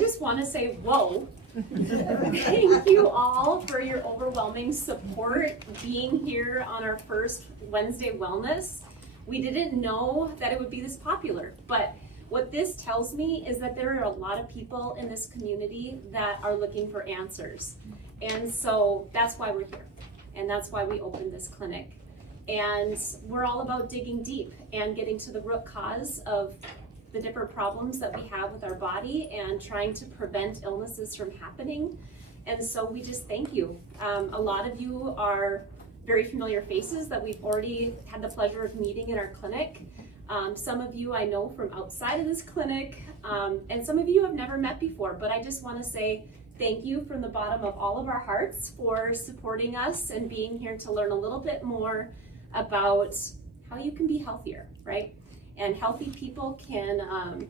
just want to say, whoa. Thank you all for your overwhelming support being here on our first Wednesday Wellness. We didn't know that it would be this popular, but what this tells me is that there are a lot of people in this community that are looking for answers. And so that's why we're here. And that's why we opened this clinic. And we're all about digging deep and getting to the root cause of the different problems that we have with our body and trying to prevent illnesses from happening. And so we just thank you. A lot of you are very familiar faces that we've already had the pleasure of meeting in our clinic. Some of you I know from outside of this clinic, and some of you have never met before, but I just want to say thank you from the bottom of all of our hearts for supporting us and being here to learn a little bit more about how you can be healthier, right? And healthy people can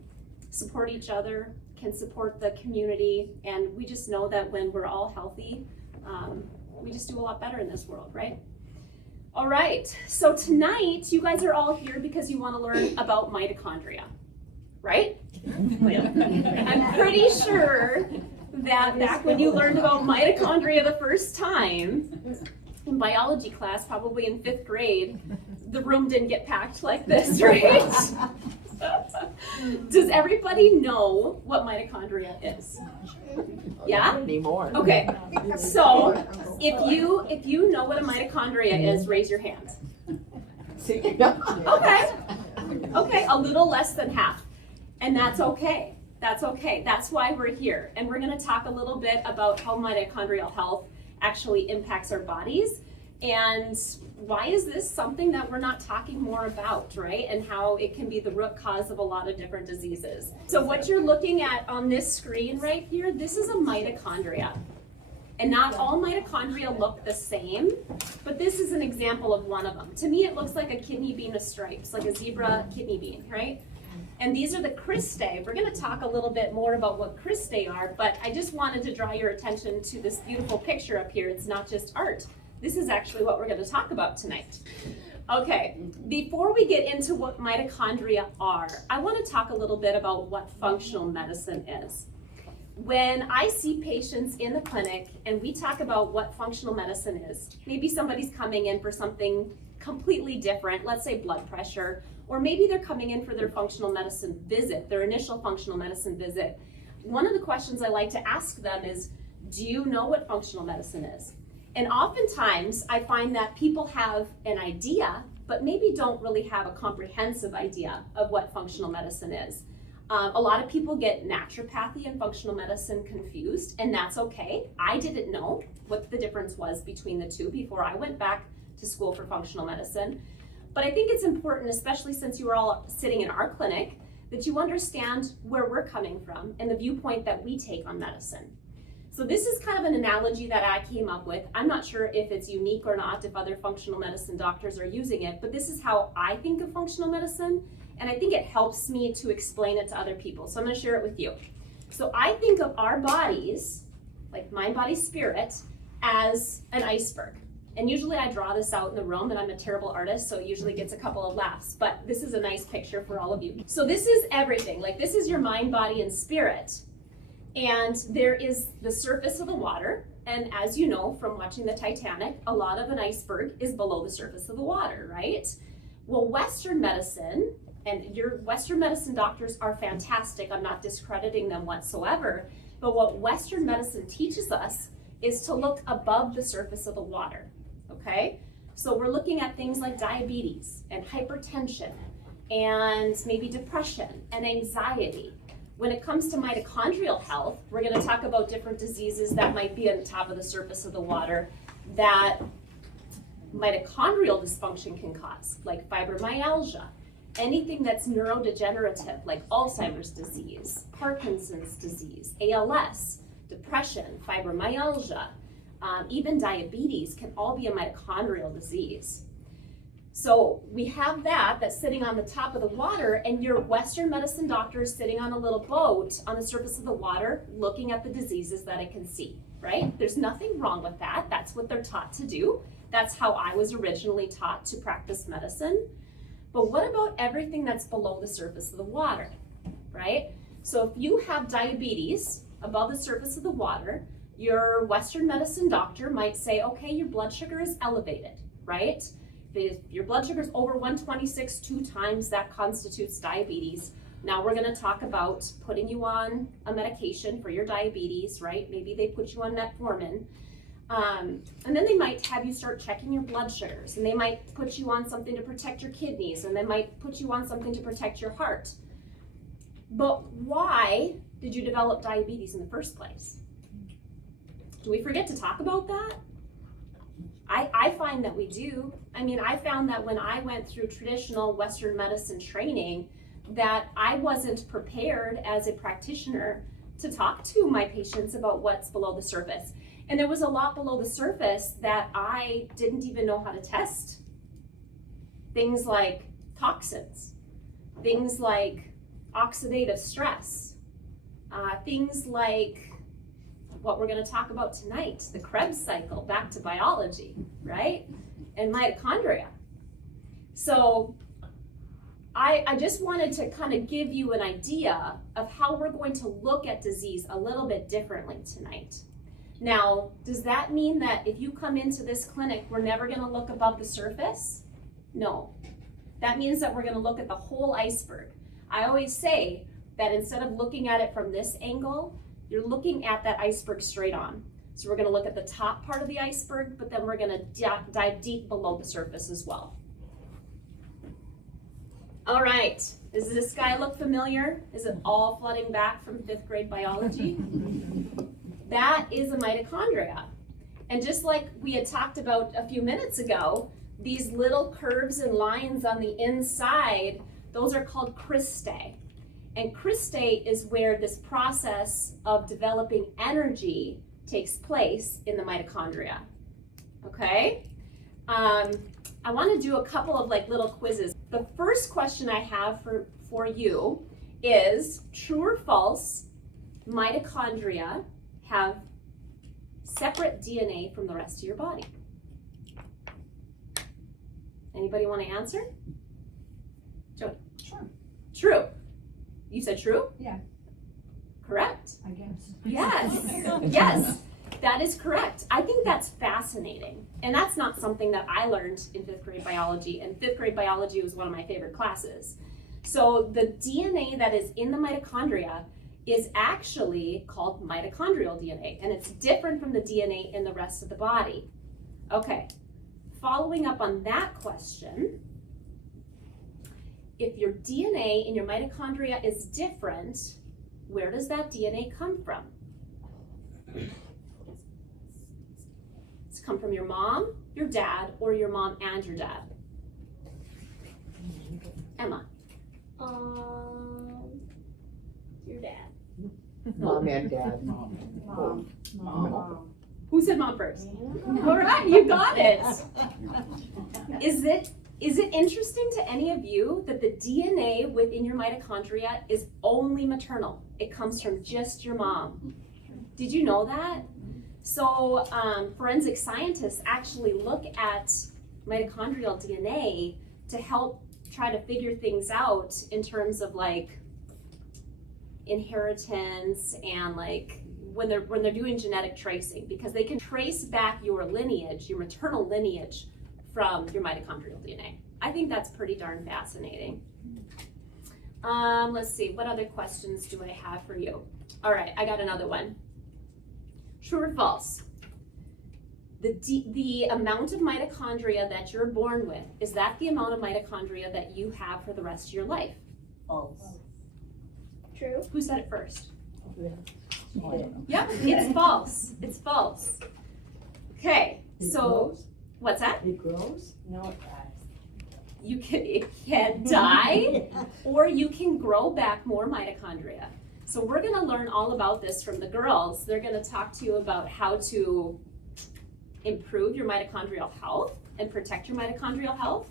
support each other, can support the community, and we just know that when we're all healthy, we just do a lot better in this world, right? All right, so tonight you guys are all here because you want to learn about mitochondria, right? I'm pretty sure that back when you learned about mitochondria the first time in biology class, probably in 5th grade, the room didn't get packed like this, right? Does everybody know what mitochondria is? Yeah? Anymore. Okay, so if you know what a mitochondria is, raise your hand. Okay, a little less than half. And that's okay. That's okay. That's why we're here. And we're going to talk a little bit about how mitochondrial health actually impacts our bodies. And why is this something that we're not talking more about, right? And how it can be the root cause of a lot of different diseases. So what you're looking at on this screen right here, this is a mitochondria. And not all mitochondria look the same, but this is an example of one of them. To me, it looks like a kidney bean with stripes, like a zebra kidney bean, right? And these are the cristae. We're going to talk a little bit more about what cristae are, but I just wanted to draw your attention to this beautiful picture up here. It's not just art. This is actually what we're going to talk about tonight. Okay, before we get into what mitochondria are, I want to talk a little bit about what functional medicine is. When I see patients in the clinic and we talk about what functional medicine is, maybe somebody's coming in for something completely different, let's say blood pressure, or maybe they're coming in for their functional medicine visit, their initial functional medicine visit. One of the questions I like to ask them is, do you know what functional medicine is? And oftentimes I find that people have an idea, but maybe don't really have a comprehensive idea of what functional medicine is. A lot of people get naturopathy and functional medicine confused, and that's okay. I didn't know what the difference was between the two before I went back to school for functional medicine. But I think it's important, especially since you are all sitting in our clinic, that you understand where we're coming from and the viewpoint that we take on medicine. So this is kind of an analogy that I came up with. I'm not sure if it's unique or not, if other functional medicine doctors are using it, but this is how I think of functional medicine, and I think it helps me to explain it to other people. So I'm going to share it with you. So I think of our bodies, like mind, body, spirit, as an iceberg. And usually I draw this out in the room, and I'm a terrible artist, so it usually gets a couple of laughs, but this is a nice picture for all of you. So this is everything. Like, this is your mind, body, and spirit. And there is the surface of the water, and as you know from watching the Titanic, a lot of an iceberg is below the surface of the water, right? Well, Western medicine, and your Western medicine doctors are fantastic, I'm not discrediting them whatsoever, but what Western medicine teaches us is to look above the surface of the water, okay? So we're looking at things like diabetes and hypertension and maybe depression and anxiety. When it comes to mitochondrial health, we're going to talk about different diseases that might be on the top of the surface of the water that mitochondrial dysfunction can cause, like fibromyalgia, anything that's neurodegenerative, like Alzheimer's disease, Parkinson's disease, ALS, depression, fibromyalgia, even diabetes can all be a mitochondrial disease. So we have that's sitting on the top of the water, and your Western medicine doctor is sitting on a little boat on the surface of the water looking at the diseases that it can see, right? There's nothing wrong with that. That's what they're taught to do. That's how I was originally taught to practice medicine. But what about everything that's below the surface of the water, right? So if you have diabetes above the surface of the water, your Western medicine doctor might say, okay, your blood sugar is elevated, right? If your blood sugar is over 126 2 times, that constitutes diabetes. Now we're going to talk about putting you on a medication for your diabetes, right? Maybe they put you on metformin. And then they might have you start checking your blood sugars, and they might put you on something to protect your kidneys, and they might put you on something to protect your heart. But why did you develop diabetes in the first place? Do we forget to talk about that? I find that we do. I mean, I found that when I went through traditional Western medicine training, that I wasn't prepared as a practitioner to talk to my patients about what's below the surface. And there was a lot below the surface that I didn't even know how to test. Things like toxins, things like oxidative stress, things like what we're going to talk about tonight, the Krebs cycle, back to biology, right? And mitochondria. So I just wanted to kind of give you an idea of how we're going to look at disease a little bit differently tonight. Now, does that mean that if you come into this clinic, we're never going to look above the surface? No. That means that we're going to look at the whole iceberg. I always say that instead of looking at it from this angle, you're looking at that iceberg straight on. So we're going to look at the top part of the iceberg, but then we're going to dive deep below the surface as well. All right, does this guy look familiar? Is it all flooding back from 5th grade biology? That is a mitochondria. And just like we had talked about a few minutes ago, these little curves and lines on the inside, those are called cristae. And cristae is where this process of developing energy takes place in the mitochondria. Okay? I want to do a couple of little quizzes. The first question I have for you is, true or false, mitochondria have separate DNA from the rest of your body? Anybody want to answer? Joe? Sure. True. You said true? Yeah. Correct. I guess. Yes. Yes. That is correct. I think that's fascinating. And that's not something that I learned in 5th grade biology. And 5th grade biology was one of my favorite classes. So the DNA that is in the mitochondria is actually called mitochondrial DNA. And it's different from the DNA in the rest of the body. Okay. Following up on that question, if your DNA in your mitochondria is different, where does that DNA come from? It's come from your mom, your dad, or your mom and your dad? Emma. Your dad. Mom and dad. Mom. Who said mom first? All right, you got it. Is it interesting to any of you that the DNA within your mitochondria is only maternal? It comes from just your mom. Did you know that? So forensic scientists actually look at mitochondrial DNA to help try to figure things out in terms of inheritance and when they're doing genetic tracing, because they can trace back your lineage, your maternal lineage, from your mitochondrial DNA. I think that's pretty darn fascinating. Let's see, what other questions do I have for you? All right, I got another one. True or false? The amount of mitochondria that you're born with, is that the amount of mitochondria that you have for the rest of your life? False. True. Who said it first? Yeah. Yep, it's false. It's false. Okay, so what's that? It grows? No, it dies. It can die, or you can grow back more mitochondria. So we're going to learn all about this from the girls. They're going to talk to you about how to improve your mitochondrial health and protect your mitochondrial health.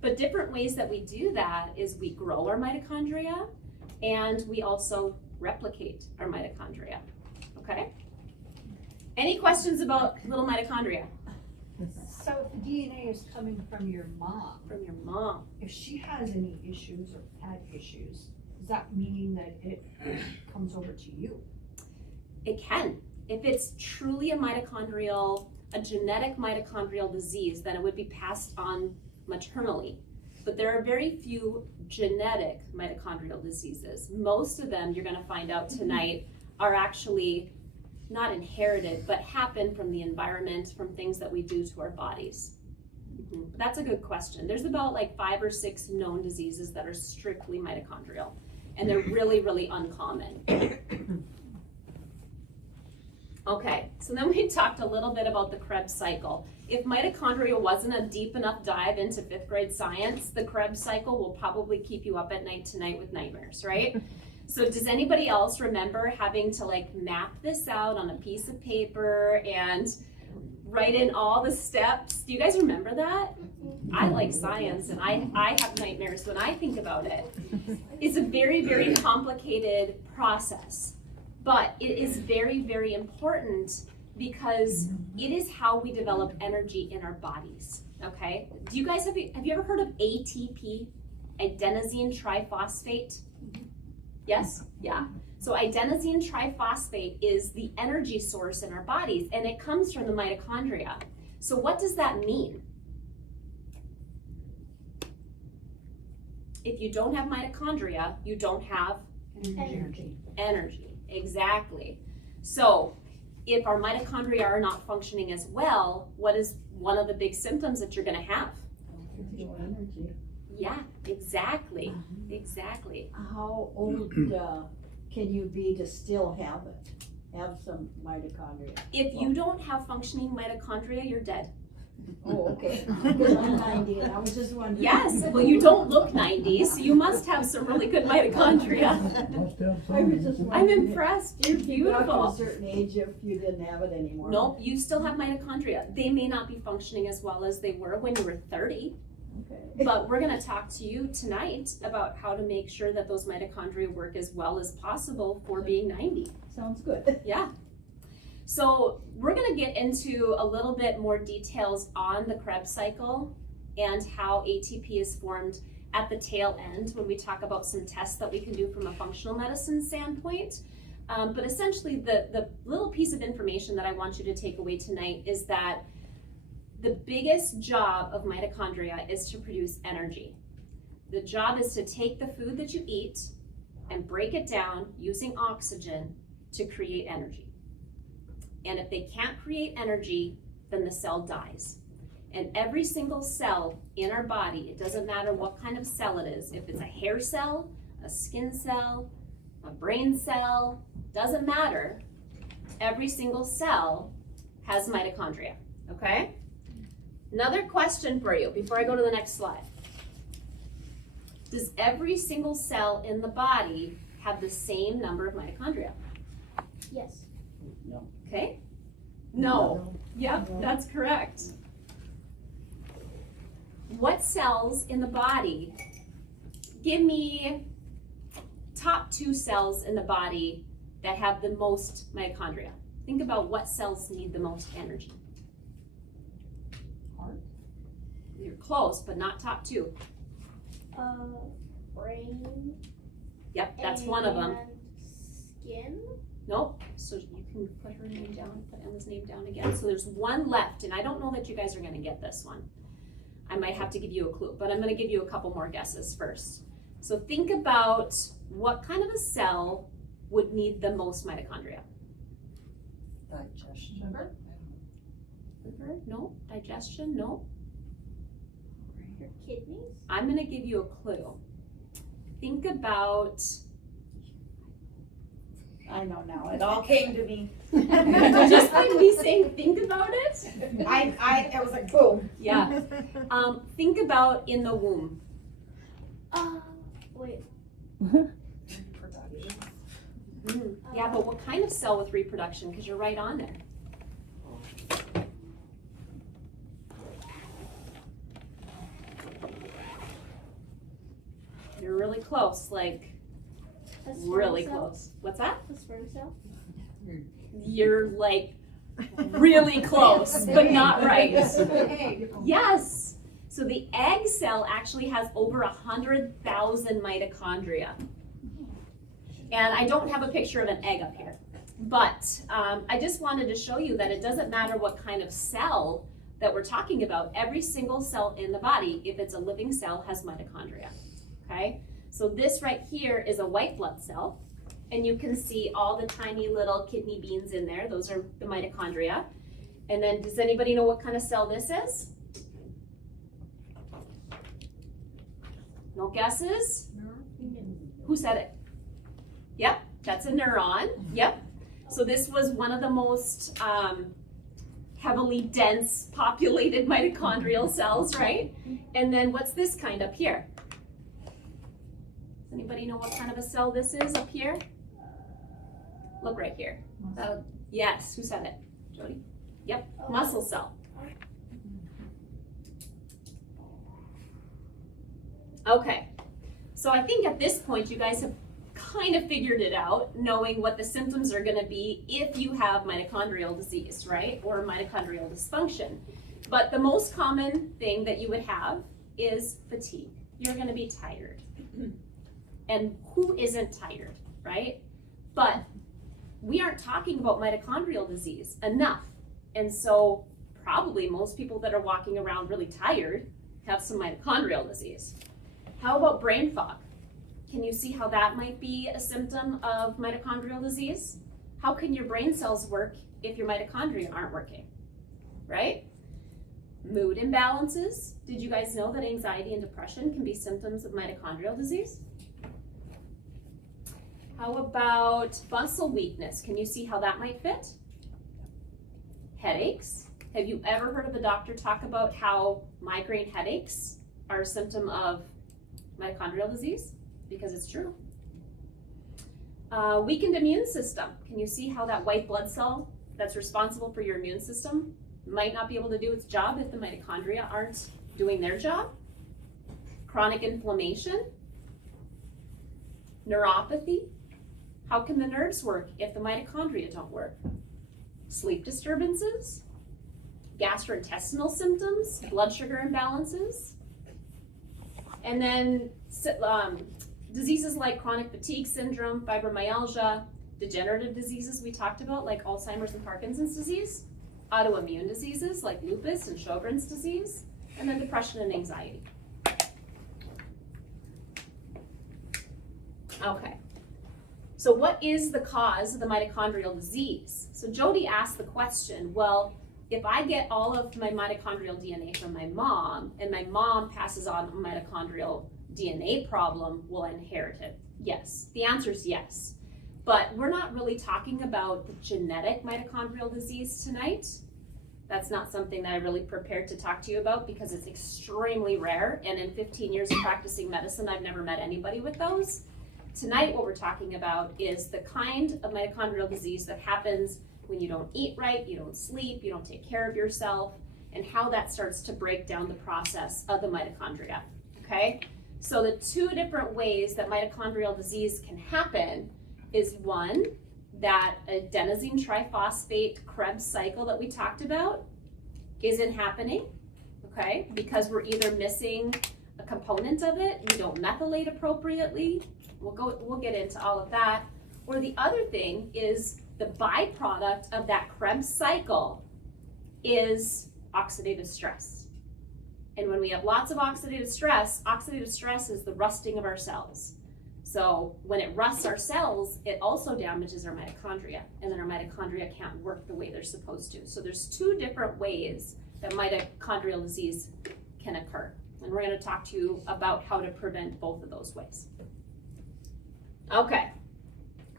But different ways that we do that is we grow our mitochondria and we also replicate our mitochondria. Okay? Any questions about little mitochondria? So if the DNA is coming from your mom, From your mom. if she has any issues or had issues, Does that mean that it comes over to you? It can. If it's truly a genetic mitochondrial disease, then it would be passed on maternally. But there are very few genetic mitochondrial diseases. Most of them, you're gonna find out tonight, are actually not inherited, but happen from the environment, from things that we do to our bodies. That's a good question. There's about like 5 or 6 known diseases that are strictly mitochondrial, and they're really, really uncommon. Okay, so then we talked a little bit about the Krebs cycle. If mitochondria wasn't a deep enough dive into 5th grade science, the Krebs cycle will probably keep you up at night tonight with nightmares, right? So does anybody else remember having to like map this out on a piece of paper and write in all the steps? Do you guys remember that? I like science, and I have nightmares when I think about it. It's a very, very complicated process, but it is very, very important because it is how we develop energy in our bodies, okay? Do you guys, have you ever heard of ATP, adenosine triphosphate? Yes? Yeah. So adenosine triphosphate is the energy source in our bodies, and it comes from the mitochondria. So what does that mean? If you don't have mitochondria, you don't have energy. Exactly. So if our mitochondria are not functioning as well, what is one of the big symptoms that you're going to have? Energy. Yeah, exactly. Exactly. How old can you be to still have it? Have some mitochondria? If you don't have functioning mitochondria, you're dead. Oh, okay. Because I'm 90 and I was just wondering. Yes, well, you don't look 90, so you must have some really good mitochondria. I was just I'm wondering. impressed. You're If you got to a beautiful. certain age, if you didn't have it anymore. Nope, you still have mitochondria. They may not be functioning as well as they were when you were 30, Okay. but we're going to talk to you tonight about how to make sure that those mitochondria work as well as possible for being 90. Sounds good. Yeah. So we're going to get into a little bit more details on the Krebs cycle and how ATP is formed at the tail end when we talk about some tests that we can do from a functional medicine standpoint. But essentially the little piece of information that I want you to take away tonight is that the biggest job of mitochondria is to produce energy. The job is to take the food that you eat and break it down using oxygen to create energy. And if they can't create energy, then the cell dies. And every single cell in our body, it doesn't matter what kind of cell it is, if it's a hair cell, a skin cell, a brain cell, doesn't matter. Every single cell has mitochondria, okay? Another question for you before I go to the next slide. Does every single cell in the body have the same number of mitochondria? Yes. Okay? No. Yep, that's correct. What cells in the body, give me top 2 cells in the body that have the most mitochondria. Think about what cells need the most energy. Heart? You're close, but not top 2. Brain. Yep, that's one of them. and Skin. Nope, so you can put her name down, put Emma's name down again. So there's one left, and I don't know that you guys are gonna get this one. I might have to give you a clue, but I'm gonna give you a couple more guesses first. So think about what kind of a cell would need the most mitochondria. Digestion. Sugar? Liver? No. Digestion? No. Your kidneys. I'm gonna give you a clue. Think about, I know now. It all came to me. just by me saying think about it? It was like boom. Yeah. Think about in the womb. Wait. Reproduction. Yeah, but what kind of cell with reproduction? Because you're right on there. You're really close, like A sperm really cell? close. What's that? A sperm cell. You're like really close, but not right. Egg. Yes. So the egg cell actually has over 100,000 mitochondria. And I don't have a picture of an egg up here, but I just wanted to show you that it doesn't matter what kind of cell that we're talking about. Every single cell in the body, if it's a living cell, has mitochondria, okay? So this right here is a white blood cell, and you can see all the tiny little kidney beans in there. Those are the mitochondria. And then does anybody know what kind of cell this is? No guesses? Who said it? Yep, that's a neuron. Yep. So this was one of the most heavily dense populated mitochondrial cells, right? And then what's this kind up here? Does anybody know what kind of a cell this is up here? Look right here. Yes, who said it? Jody? Yep, muscle cell. Okay, so I think at this point you guys have kind of figured it out, knowing what the symptoms are gonna be if you have mitochondrial disease, right? Or mitochondrial dysfunction. But the most common thing that you would have is fatigue. You're gonna be tired. And who isn't tired, right? But we aren't talking about mitochondrial disease enough. And so probably most people that are walking around really tired have some mitochondrial disease. How about brain fog? Can you see how that might be a symptom of mitochondrial disease? How can your brain cells work if your mitochondria aren't working, right? Mood imbalances. Did you guys know that anxiety and depression can be symptoms of mitochondrial disease? How about muscle weakness? Can you see how that might fit? Headaches. Have you ever heard of a doctor talk about how migraine headaches are a symptom of mitochondrial disease? Because it's true. Weakened immune system. Can you see how that white blood cell that's responsible for your immune system might not be able to do its job if the mitochondria aren't doing their job? Chronic inflammation. Neuropathy. How can the nerves work if the mitochondria don't work? Sleep disturbances. Gastrointestinal symptoms, blood sugar imbalances. And then diseases like chronic fatigue syndrome, fibromyalgia, degenerative diseases we talked about like Alzheimer's and Parkinson's disease, autoimmune diseases like lupus and Sjogren's disease, and then depression and anxiety. Okay, so what is the cause of the mitochondrial disease? So Jody asked the question, well, if I get all of my mitochondrial DNA from my mom, and my mom passes on a mitochondrial DNA problem, will I inherit it? Yes. The answer is yes. But we're not really talking about the genetic mitochondrial disease tonight. That's not something that I really prepared to talk to you about because it's extremely rare, and in 15 years of practicing medicine, I've never met anybody with those. Tonight, what we're talking about is the kind of mitochondrial disease that happens when you don't eat right, you don't sleep, you don't take care of yourself, and how that starts to break down the process of the mitochondria, okay? So the two different ways that mitochondrial disease can happen is one, that adenosine triphosphate Krebs cycle that we talked about isn't happening, okay? Because we're either missing a component of it, we don't methylate appropriately, we'll get into all of that. Or the other thing is the byproduct of that Krebs cycle is oxidative stress. And when we have lots of oxidative stress is the rusting of our cells. So when it rusts our cells, it also damages our mitochondria, and then our mitochondria can't work the way they're supposed to. So there's two different ways that mitochondrial disease can occur. And we're going to talk to you about how to prevent both of those ways. Okay.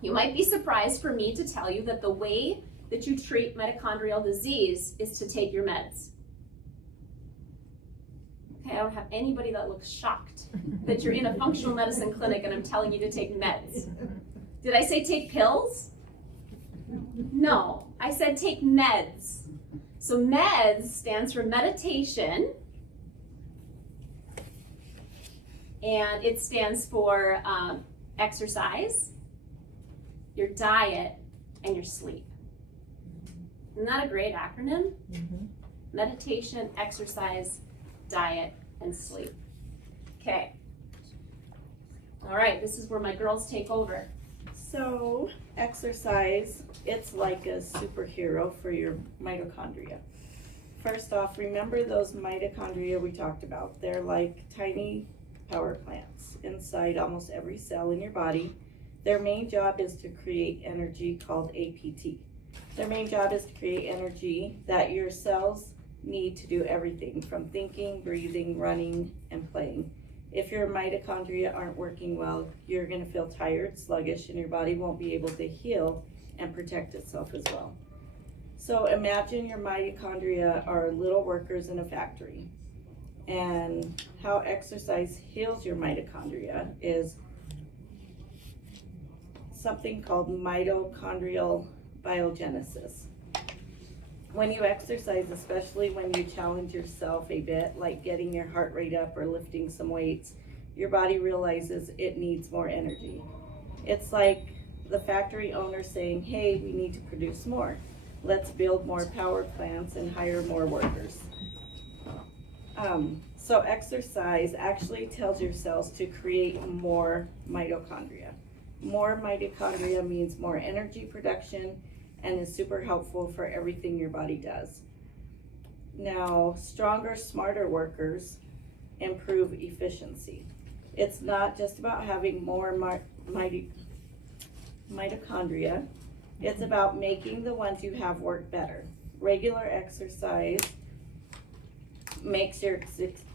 You might be surprised for me to tell you that the way that you treat mitochondrial disease is to take your meds. Okay, I don't have anybody that looks shocked that you're in a functional medicine clinic and I'm telling you to take meds. Did I say take pills? No, I said take meds. So meds stands for meditation, and it stands for exercise, your diet, and your sleep. Isn't that a great acronym? Mm-hmm. Meditation, exercise, diet, and sleep. Okay. All right, this is where my girls take over. So, exercise, it's like a superhero for your mitochondria. First off, remember those mitochondria we talked about. They're like tiny power plants inside almost every cell in your body. Their main job is to create energy called APT. Their main job is to create energy that your cells need to do everything from thinking, breathing, running, and playing. If your mitochondria aren't working well, you're gonna feel tired, sluggish, and your body won't be able to heal and protect itself as well. So imagine your mitochondria are little workers in a factory. And how exercise heals your mitochondria is something called mitochondrial biogenesis. When you exercise, especially when you challenge yourself a bit, like getting your heart rate up or lifting some weights, your body realizes it needs more energy. It's like the factory owner saying, hey, we need to produce more. Let's build more power plants and hire more workers. So exercise actually tells your cells to create more mitochondria. More mitochondria means more energy production and is super helpful for everything your body does. Now, stronger, smarter workers improve efficiency. It's not just about having more mitochondria, it's about making the ones you have work better. Regular exercise makes your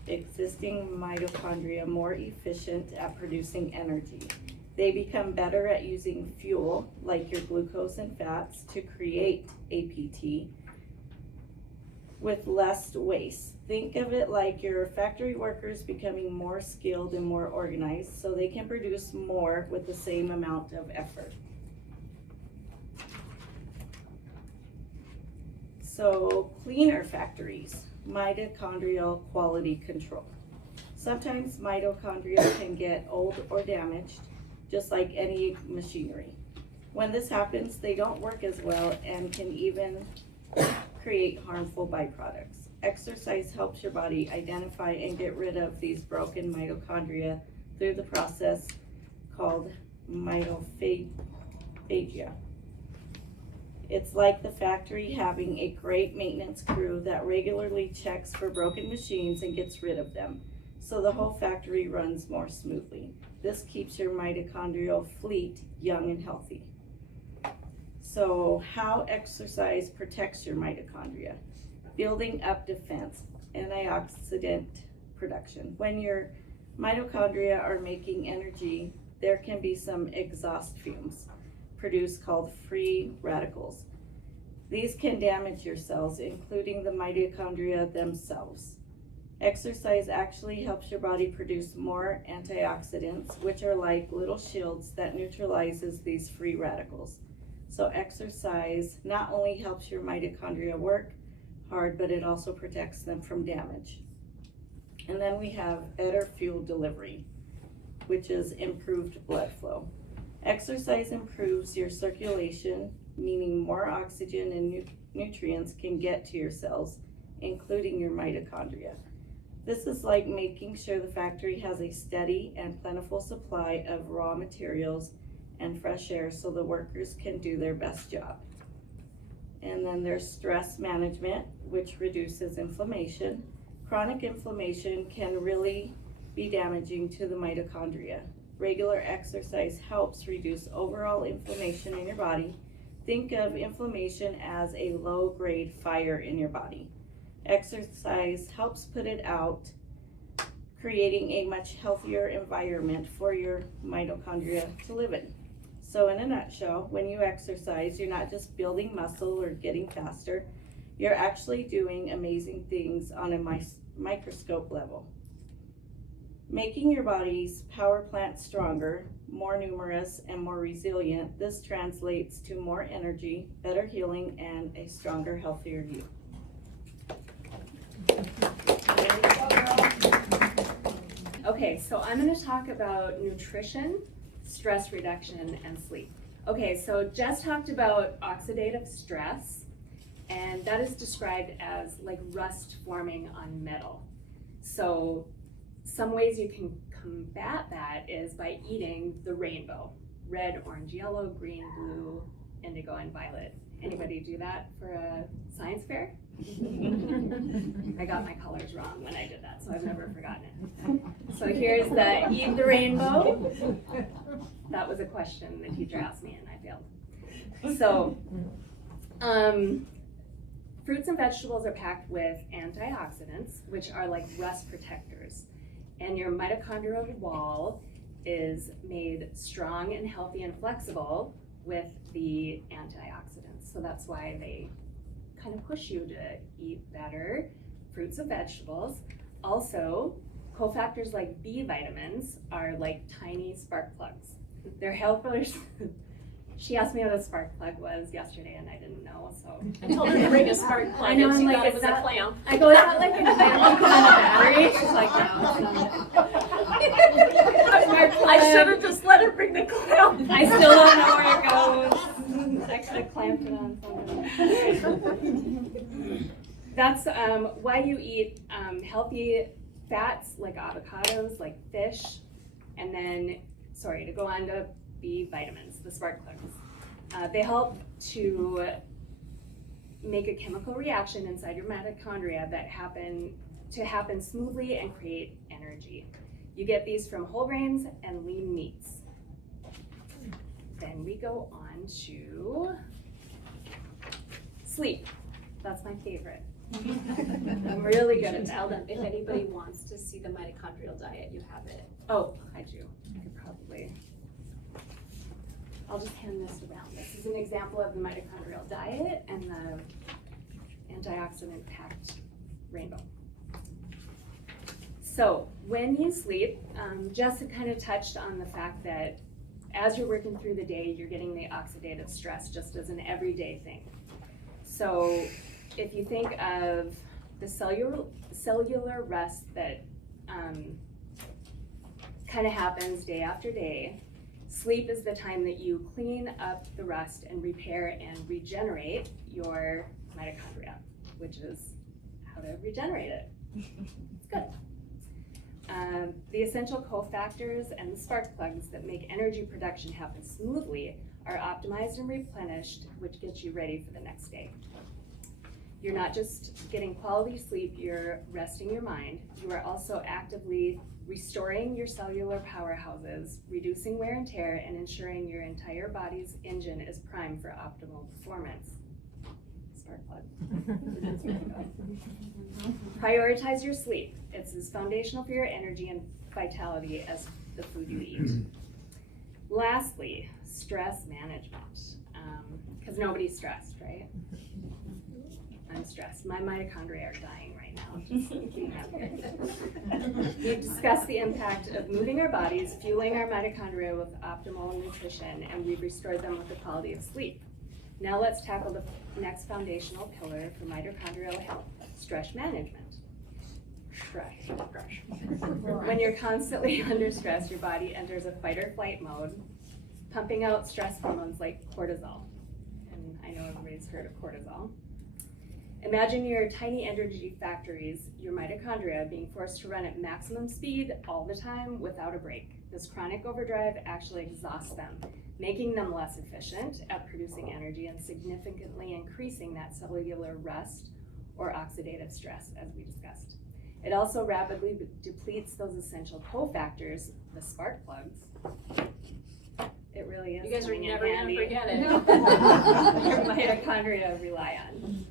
existing mitochondria more efficient at producing energy. They become better at using fuel, like your glucose and fats, to create APT with less waste. Think of it like your factory workers becoming more skilled and more organized so they can produce more with the same amount of effort. So, cleaner factories, mitochondrial quality control. Sometimes mitochondria can get old or damaged, just like any machinery. When this happens, they don't work as well and can even create harmful byproducts. Exercise helps your body identify and get rid of these broken mitochondria through the process called mitophagia. It's like the factory having a great maintenance crew that regularly checks for broken machines and gets rid of them, so the whole factory runs more smoothly. This keeps your mitochondrial fleet young and healthy. So how exercise protects your mitochondria? Building up defense, antioxidant production. When your mitochondria are making energy, there can be some exhaust fumes produced called free radicals. These can damage your cells, including the mitochondria themselves. Exercise actually helps your body produce more antioxidants, which are like little shields that neutralizes these free radicals. So exercise not only helps your mitochondria work hard, but it also protects them from damage. And then we have better fuel delivery, which is improved blood flow. Exercise improves your circulation, meaning more oxygen and nutrients can get to your cells, including your mitochondria. This is like making sure the factory has a steady and plentiful supply of raw materials and fresh air so the workers can do their best job. And then there's stress management, which reduces inflammation. Chronic inflammation can really be damaging to the mitochondria. Regular exercise helps reduce overall inflammation in your body. Think of inflammation as a low-grade fire in your body. Exercise helps put it out, creating a much healthier environment for your mitochondria to live in. So in a nutshell, when you exercise, you're not just building muscle or getting faster, you're actually doing amazing things on a microscope level. Making your body's power plant stronger, more numerous, and more resilient, this translates to more energy, better healing, and a stronger, healthier you. Okay, so I'm going to talk about nutrition, stress reduction, and sleep. Okay, so Jess talked about oxidative stress, and that is described as like rust forming on metal. So some ways you can combat that is by eating the rainbow. red, orange, yellow, green, blue, indigo, and violet. Anybody do that for a science fair? I got my colors wrong when I did that, so I've never forgotten it. So here's the Eat the Rainbow. That was a question the teacher asked me and I failed. So, fruits and vegetables are packed with antioxidants, which are like rust protectors. And your mitochondrial wall is made strong and healthy and flexible with the antioxidants. So that's why they kind of push you to eat better fruits and vegetables. Also, cofactors like B vitamins are like tiny spark plugs. They're helpers. She asked me what a spark plug was yesterday and I didn't know, so. I told her to bring a spark plug I know, and she I'm like, thought it was is a that- clamp. I go, is that like a battery? She's like, no, it's not. I should have just let her bring the clamp. I still don't know where it goes. I could have clamped it on something. That's why you eat healthy fats like avocados, like fish, and then, to go on to B vitamins, the spark plugs. They help to make a chemical reaction inside your mitochondria that happen smoothly and create energy. You get these from whole grains and lean meats. Then we go on to sleep. That's my favorite. I'm really good at Tell that. them if anybody wants to see the mitochondrial diet, you have it. Oh, I do. I could probably. I'll just hand this around. This is an example of the mitochondrial diet and the antioxidant packed rainbow. So when you sleep, Jessica kind of touched on the fact that as you're working through the day, you're getting the oxidative stress just as an everyday thing. So if you think of the cellular rest that kind of happens day after day, sleep is the time that you clean up the rust and repair and regenerate your mitochondria, which is how to regenerate it. It's good. The essential cofactors and the spark plugs that make energy production happen smoothly are optimized and replenished, which gets you ready for the next day. You're not just getting quality sleep, you're resting your mind. You are also actively restoring your cellular powerhouses, reducing wear and tear, and ensuring your entire body's engine is primed for optimal performance. Spark plug. Prioritize your sleep. It's as foundational for your energy and vitality as the food you eat. Lastly, stress management. Because nobody's stressed, right? I'm stressed. My mitochondria are dying right now. Just looking up here. We've discussed the impact of moving our bodies, fueling our mitochondria with optimal nutrition, and we've restored them with the quality of sleep. Now let's tackle the next foundational pillar for mitochondrial health, stress management. When you're constantly under stress, your body enters a fight or flight mode, pumping out stress hormones like cortisol. And I know everybody's heard of cortisol. Imagine your tiny energy factories, your mitochondria, being forced to run at maximum speed all the time without a break. This chronic overdrive actually exhausts them, making them less efficient at producing energy and significantly increasing that cellular rust or oxidative stress, as we discussed. It also rapidly depletes those essential cofactors, the spark plugs. It really is. You guys are coming in never gonna handy. forget it. Your mitochondria rely on.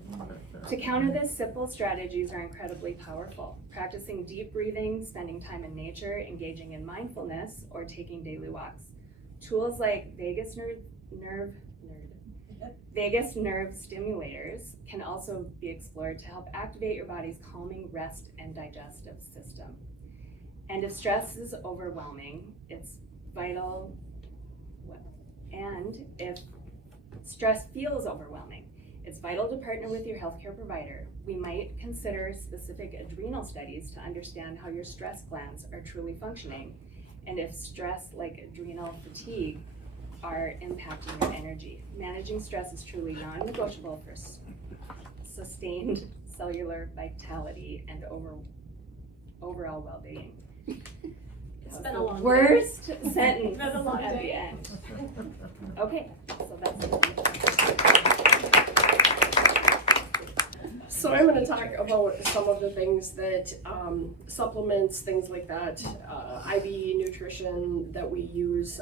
To counter this, simple strategies are incredibly powerful. Practicing deep breathing, spending time in nature, engaging in mindfulness, or taking daily walks. Tools like vagus nerve stimulators can also be explored to help activate your body's calming rest and digestive system. And if stress is overwhelming, it's vital, and if stress feels overwhelming, it's vital to partner with your healthcare provider. We might consider specific adrenal studies to understand how your stress glands are truly functioning, and if stress like adrenal fatigue are impacting your energy. Managing stress is truly non-negotiable for sustained cellular vitality and overall well-being. It's been a long day. Worst sentence Been a long at the day. end. Okay, so that's it. So I'm going to talk about some of the things that supplements, things like that, IV nutrition that we use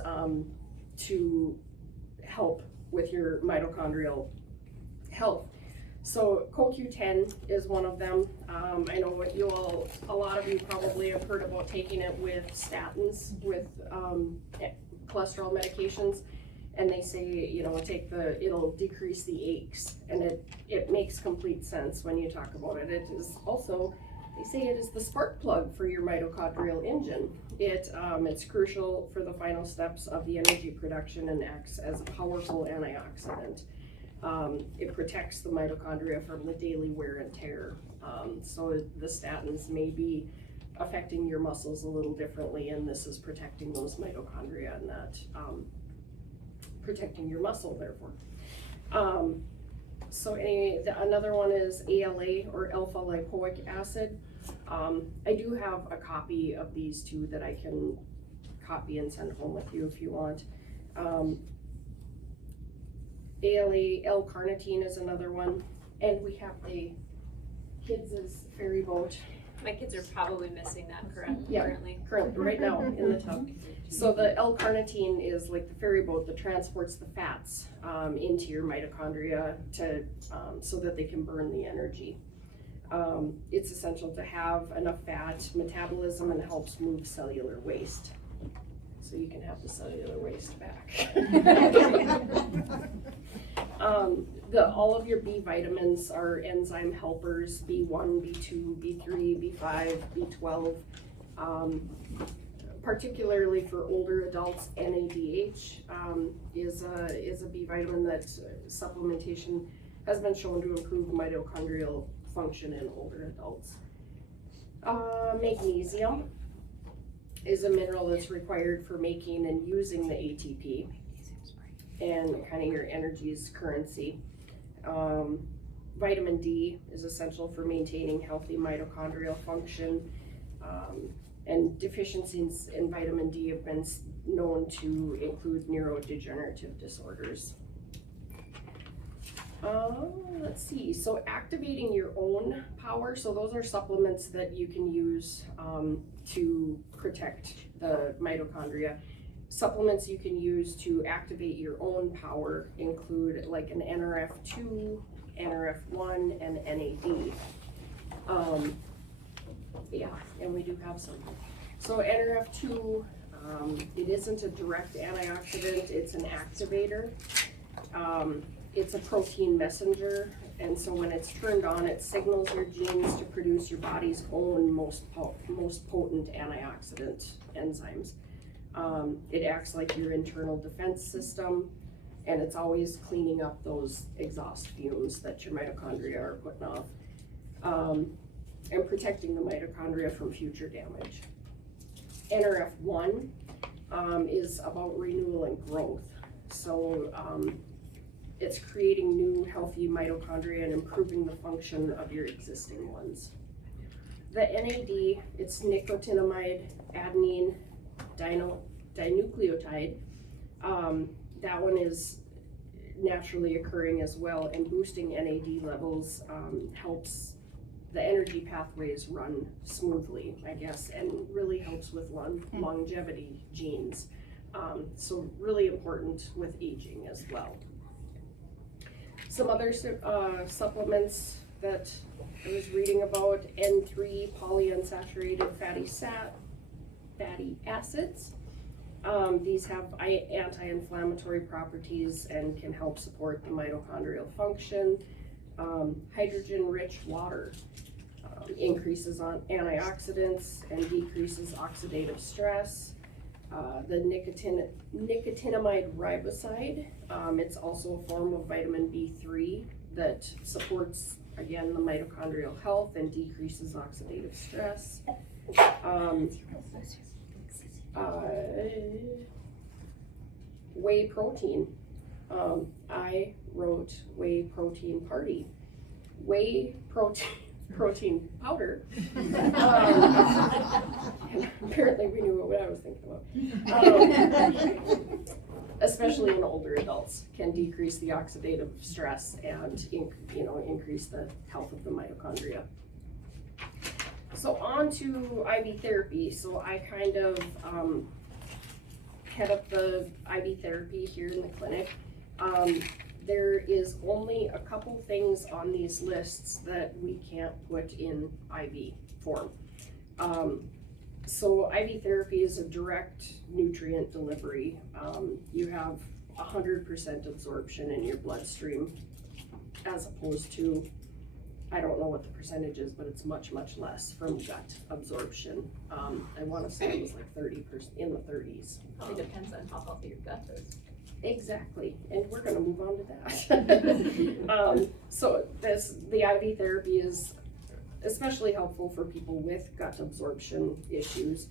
to help with your mitochondrial health. So CoQ10 is one of them. I know a lot of you probably have heard about taking it with statins, with cholesterol medications. And they say, it'll decrease the aches, and it makes complete sense when you talk about it. It is also, they say it is the spark plug for your mitochondrial engine. It's crucial for the final steps of the energy production and acts as a powerful antioxidant. It protects the mitochondria from the daily wear and tear. So the statins may be affecting your muscles a little differently, and this is protecting those mitochondria and that. Protecting your muscle, therefore. Another one is ALA, or alpha lipoic acid. I do have a copy of these two that I can copy and send home with you if you want. ALA, L-carnitine is another one, and we have the kids' ferry boat. My kids are probably missing that Yeah. currently. Currently, right now in the tub. So the L-carnitine is like the ferry boat that transports the fats into your mitochondria so that they can burn the energy. It's essential to have enough fat metabolism, and helps move cellular waste. So you can have the cellular waste back. All of your B vitamins are enzyme helpers: B1, B2, B3, B5, B12. Particularly for older adults, NADH is a B vitamin that supplementation has been shown to improve mitochondrial function in older adults. Magnesium is a mineral that's required for making and using the ATP, and kind of your energy's currency. Vitamin D is essential for maintaining healthy mitochondrial function. And deficiencies in vitamin D have been known to include neurodegenerative disorders. Let's see, so activating your own power. So those are supplements that you can use to protect the mitochondria. Supplements you can use to activate your own power include like an NRF2, NRF1, and NAD. Yeah, and we do have some. So NRF2, it isn't a direct antioxidant, it's an activator. It's a protein messenger, and so when it's turned on, it signals your genes to produce your body's own most potent antioxidant enzymes. It acts like your internal defense system, and it's always cleaning up those exhaust fumes that your mitochondria are putting off. And protecting the mitochondria from future damage. NRF1 is about renewal and growth. So it's creating new healthy mitochondria and improving the function of your existing ones. The NAD, it's nicotinamide adenine dinucleotide. That one is naturally occurring as well, and boosting NAD levels helps the energy pathways run smoothly, I guess, and really helps with longevity genes. So really important with aging as well. Some other supplements that I was reading about: N3 polyunsaturated fatty acids. These have anti-inflammatory properties and can help support the mitochondrial function. Hydrogen-rich water increases on antioxidants and decreases oxidative stress. The nicotinamide riboside, it's also a form of vitamin B3 that supports, again, the mitochondrial health and decreases oxidative stress. Whey protein. I wrote whey protein party. Whey protein protein powder. Apparently we knew what I was thinking about. Especially in older adults, can decrease the oxidative stress and increase the health of the mitochondria. So on to IV therapy. So I kind of head up the IV therapy here in the clinic. There is only a couple things on these lists that we can't put in IV form. So IV therapy is a direct nutrient delivery. You have 100% absorption in your bloodstream, as opposed to, I don't know what the percentage is, but it's much, much less from gut absorption. I want to say it was like 30%, in the 30s. Probably depends on how healthy your gut is. Exactly, and we're gonna move on to that. So the IV therapy is especially helpful for people with gut absorption issues,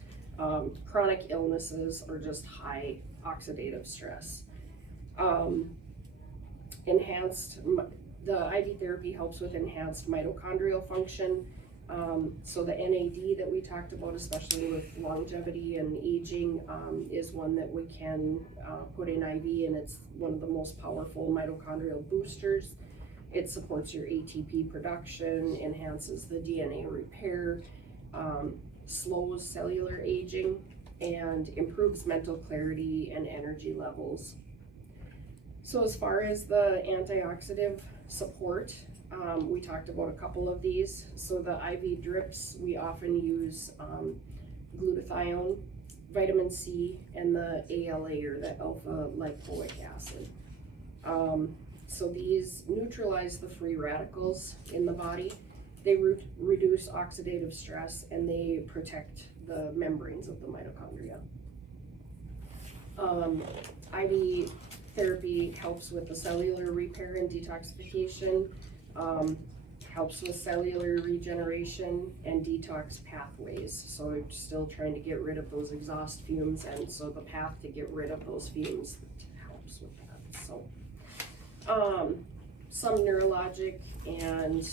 chronic illnesses, or just high oxidative stress. The IV therapy helps with enhanced mitochondrial function. So the NAD that we talked about, especially with longevity and aging, is one that we can put in IV, and it's one of the most powerful mitochondrial boosters. It supports your ATP production, enhances the DNA repair, slows cellular aging, and improves mental clarity and energy levels. So as far as the antioxidant support, we talked about a couple of these. So the IV drips, we often use glutathione, vitamin C, and the ALA, or the alpha lipoic acid. So these neutralize the free radicals in the body. They reduce oxidative stress, and they protect the membranes of the mitochondria. IV therapy helps with the cellular repair and detoxification, helps with cellular regeneration and detox pathways. So we're still trying to get rid of those exhaust fumes, and so the path to get rid of those fumes helps with that. So some neurologic and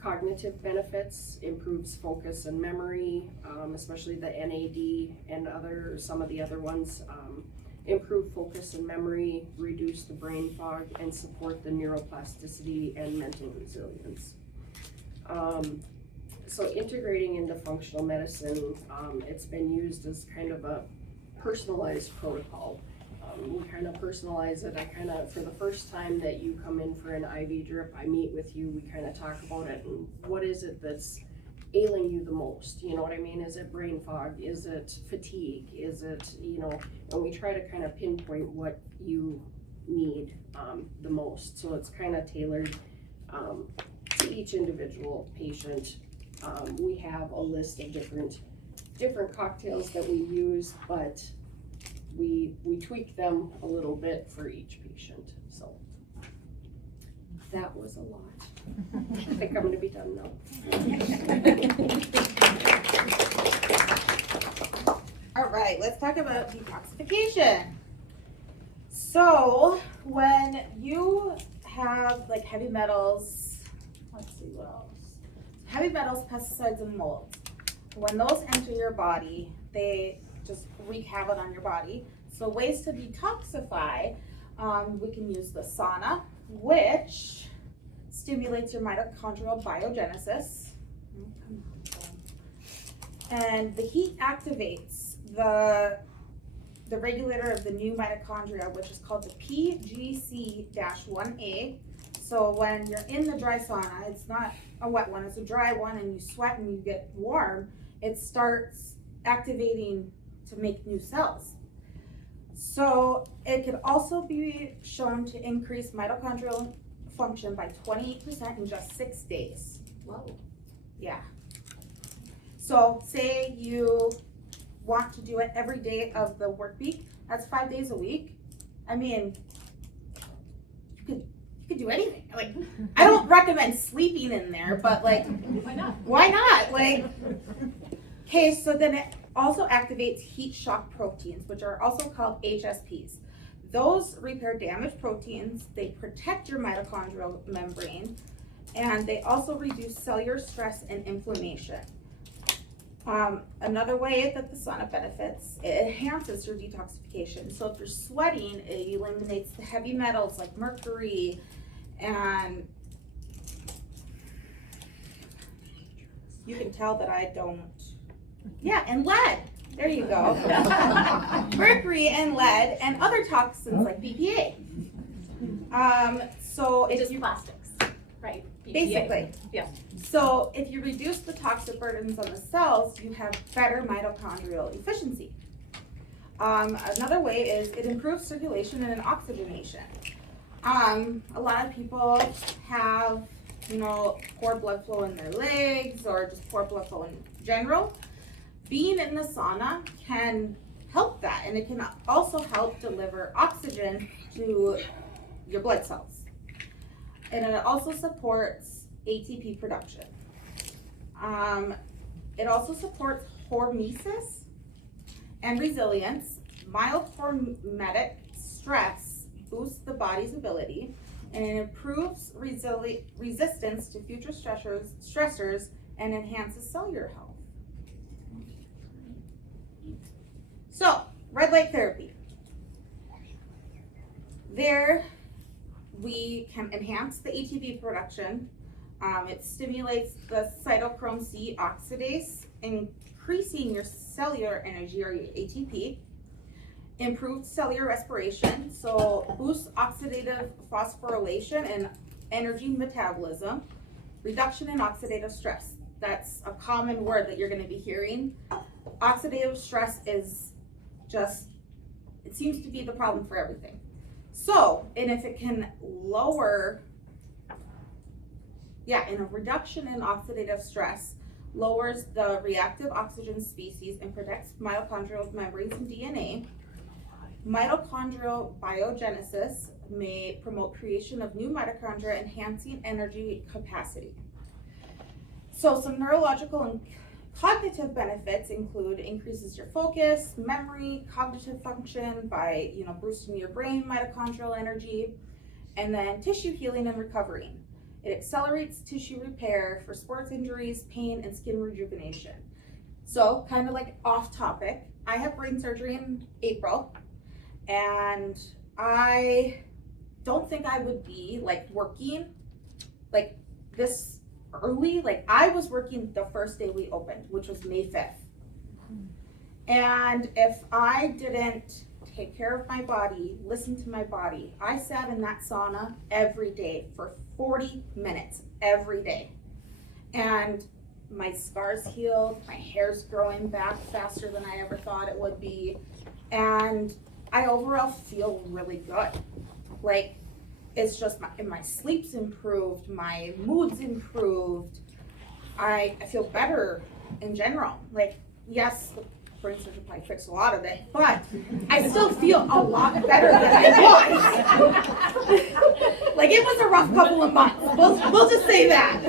cognitive benefits: improves focus and memory, especially the NAD and some of the other ones. Improve focus and memory, reduce the brain fog, and support the neuroplasticity and mental resilience. So integrating into functional medicine, it's been used as kind of a personalized protocol. We kind of personalize it. For the first time that you come in for an IV drip, I meet with you, we kind of talk about it, and what is it that's ailing you the most? You know what I mean? Is it brain fog? Is it fatigue? Is it, and we try to kind of pinpoint what you need the most. So it's kind of tailored to each individual patient. We have a list of different cocktails that we use, but we tweak them a little bit for each patient. So that was a lot. I think I'm going to be done now. All right, let's talk about detoxification. So when you have like heavy metals, let's see what else. Heavy metals, pesticides, and molds. When those enter your body, they just wreak havoc on your body. So ways to detoxify, we can use the sauna, which stimulates your mitochondrial biogenesis. And the heat activates the regulator of the new mitochondria, which is called the PGC-1A. So when you're in the dry sauna, it's not a wet one, it's a dry one, and you sweat and you get warm, it starts activating to make new cells. So it could also be shown to increase mitochondrial function by 28% in just 6 days. Whoa. Yeah. So say you want to do it every day of the work week, that's 5 days a week. I mean, you could do anything. Like, I don't recommend sleeping in there, but like, Why not? why not? Like, okay, so then it also activates heat shock proteins, which are also called HSPs. Those repair damaged proteins, they protect your mitochondrial membrane, And they also reduce cellular stress and inflammation. Another way that the sauna benefits, it enhances your detoxification. So if you're sweating, it eliminates the heavy metals like mercury and you can tell that I don't, and lead. There you go. Mercury and lead and other toxins like BPA. So It's if just you plastics, right? BPA. basically. Yeah. So if you reduce the toxic burdens on the cells, you have better mitochondrial efficiency. Another way is it improves circulation and oxygenation. A lot of people have, poor blood flow in their legs or just poor blood flow in general. Being in the sauna can help that, and it can also help deliver oxygen to your blood cells. And it also supports ATP production. It also supports hormesis and resilience. Mild hormetic stress boosts the body's ability, and it improves resistance to future stressors and enhances cellular health. So, red light therapy. There, we can enhance the ATP production. It stimulates the cytochrome C oxidase, increasing your cellular energy or your ATP. Improved cellular respiration, so boosts oxidative phosphorylation and energy metabolism. Reduction in oxidative stress. That's a common word that you're going to be hearing. Oxidative stress is it seems to be the problem for everything. So, and if it can lower, and a reduction in oxidative stress lowers the reactive oxygen species and protects mitochondrial membranes and DNA. Mitochondrial biogenesis may promote creation of new mitochondria, enhancing energy capacity. So some neurological and cognitive benefits include increases your focus, memory, cognitive function by boosting your brain mitochondrial energy, and then tissue healing and recovery. It accelerates tissue repair for sports injuries, pain, and skin rejuvenation. So kind of like off topic, I have brain surgery in April, and I don't think I would be working this early. I was working the first day we opened, which was May 5th. And if I didn't take care of my body, listen to my body, I sat in that sauna every day for 40 minutes every day. And my scars healed, my hair's growing back faster than I ever thought it would be. And I overall feel really good. It's just my sleep's improved, my mood's improved. I feel better in general. Yes, the brain surgery probably fixed a lot of it, but I still feel a lot better than I was. It was a rough couple of months. We'll just say that.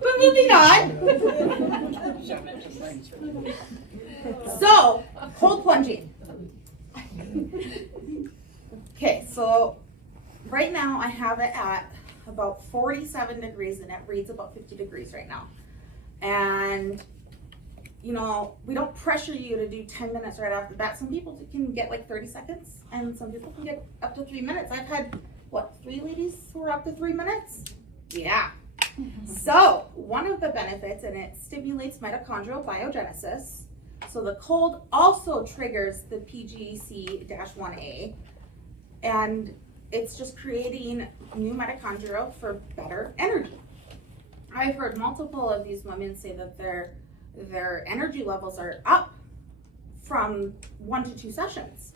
But moving on. So, cold plunging. Okay, so right now I have it at about 47 degrees and it reads about 50 degrees right now. And we don't pressure you to do 10 minutes right off the bat. Some people can get 30 seconds and some people can get up to 3 minutes. I've had, 3 ladies who are up to 3 minutes? Yeah. So one of the benefits, and it stimulates mitochondrial biogenesis. So the cold also triggers the PGC-1A, and it's just creating new mitochondria for better energy. I've heard multiple of these women say that their energy levels are up from 1 to 2 sessions.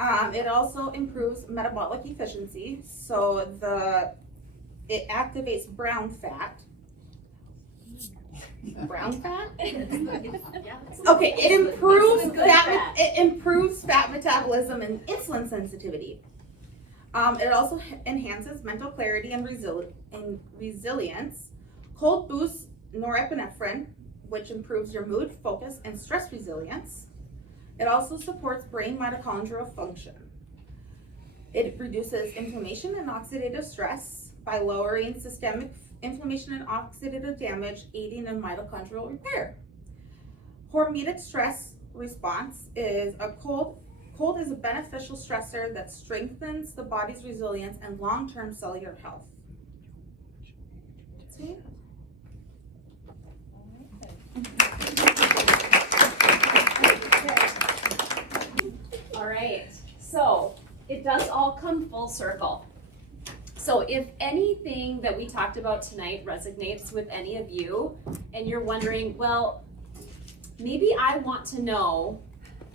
It also improves metabolic efficiency, so it activates brown fat. Brown fat? Okay, it improves fat metabolism and insulin sensitivity. It also enhances mental clarity and resilience. Cold boosts norepinephrine, which improves your mood, focus, and stress resilience. It also supports brain mitochondrial function. It reduces inflammation and oxidative stress. by lowering systemic inflammation and oxidative damage, aiding in mitochondrial repair. Hormetic stress response is a cold is a beneficial stressor that strengthens the body's resilience and long-term cellular health. See? All right, so it does all come full circle. So if anything that we talked about tonight resonates with any of you, and you're wondering, well, maybe I want to know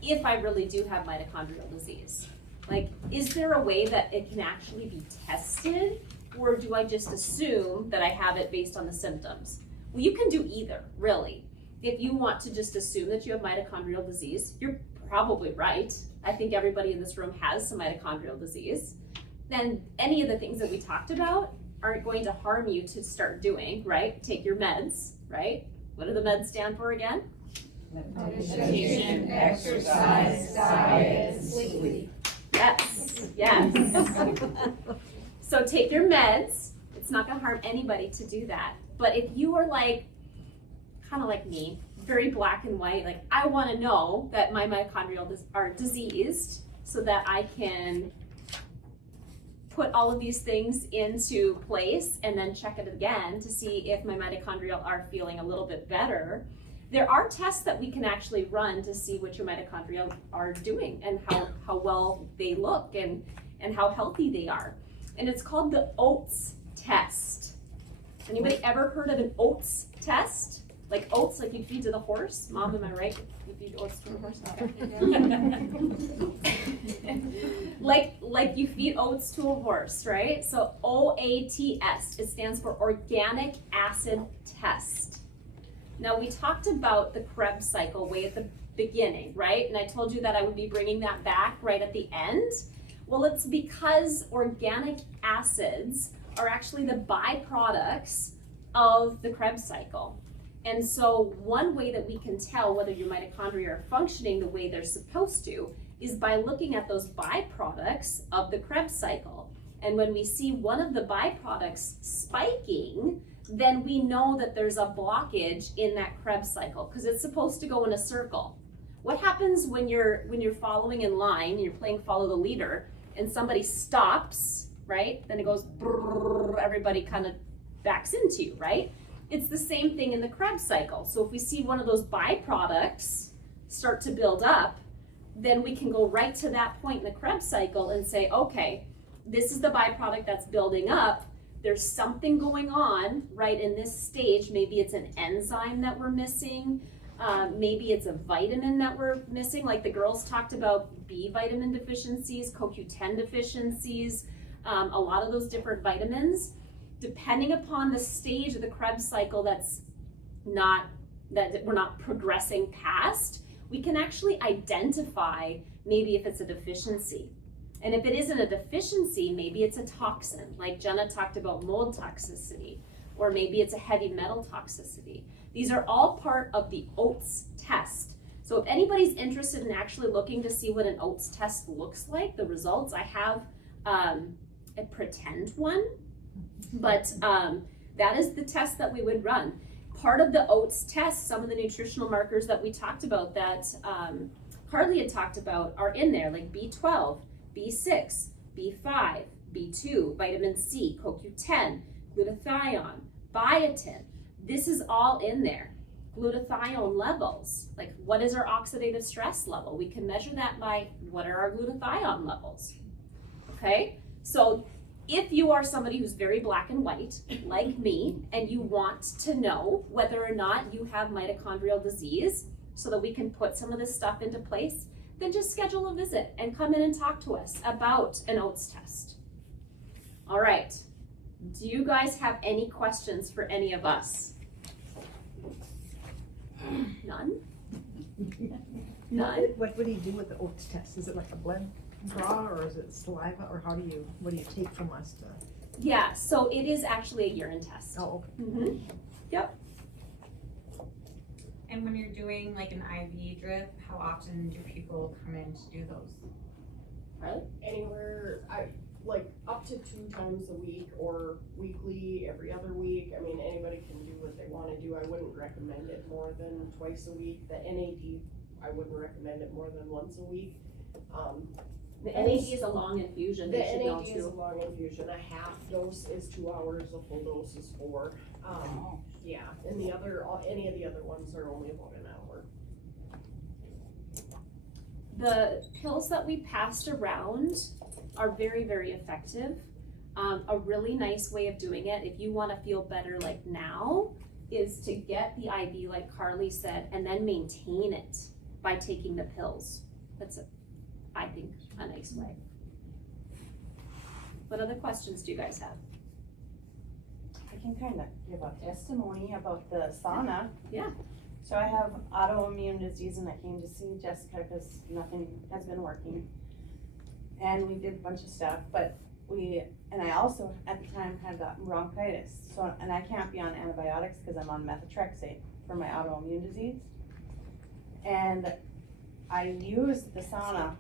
if I really do have mitochondrial disease. Like, is there a way that it can actually be tested, or do I just assume that I have it based on the symptoms? Well, you can do either, really. If you want to just assume that you have mitochondrial disease, you're probably right. I think everybody in this room has some mitochondrial disease. Then any of the things that we talked about aren't going to harm you to start doing, right? Take your meds, right? What do the meds stand for again? Meditation, exercise, diet, sleep. Yes, yes. So take your meds. It's not gonna harm anybody to do that. But if you are like, kind of like me, very black and white, like I wanna know that my mitochondrial are diseased so that I can put all of these things into place and then check it again to see if my mitochondrial are feeling a little bit better. There are tests that we can actually run to see what your mitochondria are doing and how well they look and how healthy they are. And it's called the oats test. Anybody ever heard of an oats test? Like oats, like you feed to the horse? Mom, am I right? You feed oats to the horse? like you feed oats to a horse, right? So OATS, it stands for Organic Acid Test. Now we talked about the Krebs cycle way at the beginning, right? And I told you that I would be bringing that back right at the end. Well, it's because organic acids are actually the byproducts of the Krebs cycle. And so one way that we can tell whether your mitochondria are functioning the way they're supposed to is by looking at those byproducts of the Krebs cycle. And when we see one of the byproducts spiking, then we know that there's a blockage in that Krebs cycle because it's supposed to go in a circle. What happens when you're following in line, you're playing follow the leader, and somebody stops, right? Then it goes, brrr, everybody kind of backs into you, right? It's the same thing in the Krebs cycle. So if we see one of those byproducts start to build up, then we can go right to that point in the Krebs cycle and say, okay, this is the byproduct that's building up. There's something going on right in this stage. Maybe it's an enzyme that we're missing. Maybe it's a vitamin that we're missing. Like the girls talked about B vitamin deficiencies, CoQ10 deficiencies, a lot of those different vitamins. Depending upon the stage of the Krebs cycle that we're not progressing past, we can actually identify maybe if it's a deficiency. And if it isn't a deficiency, maybe it's a toxin, like Jenna talked about mold toxicity, or maybe it's a heavy metal toxicity. These are all part of the oats test. So if anybody's interested in actually looking to see what an oats test looks like, the results, I have a pretend one, but that is the test that we would run. Part of the oats test, some of the nutritional markers that we talked about that Carly had talked about are in there, like B12, B6, B5, B2, vitamin C, CoQ10, glutathione, biotin. This is all in there. Glutathione levels, like what is our oxidative stress level? We can measure that by what are our glutathione levels, okay? So if you are somebody who's very black and white, like me, and you want to know whether or not you have mitochondrial disease so that we can put some of this stuff into place, then just schedule a visit and come in and talk to us about an oats test. All right, do you guys have any questions for any of us? None? None? What do you do with the oats test? Is it like a blood draw or is it saliva or what do you take from us to? Yeah, so it is actually a urine test. Oh, okay. Mm-hmm. Yep. And when you're doing like an IV drip, how often do people come in to do those? Anywhere, like up to 2 times a week or weekly, every other week. I mean, anybody can do what they wanna do. I wouldn't recommend it more than twice a week. The NAD, I wouldn't recommend it more than once a week. The NAD is a long infusion, The you should know NAD is a too. long infusion. A half dose is 2 hours, a full dose is 4. Yeah, and the other, any of the other ones are only about an hour. The pills that we passed around are very, very effective. A really nice way of doing it, if you wanna feel better like now, is to get the IV like Carly said, and then maintain it by taking the pills. That's, I think, a nice way. What other questions do you guys have? I can kind of give a testimony about the sauna. Yeah. So I have autoimmune disease and I came to see Jessica because nothing has been working. And we did a bunch of stuff, but and I also at the time had gotten bronchitis. So, and I can't be on antibiotics because I'm on methotrexate for my autoimmune disease. And I used the sauna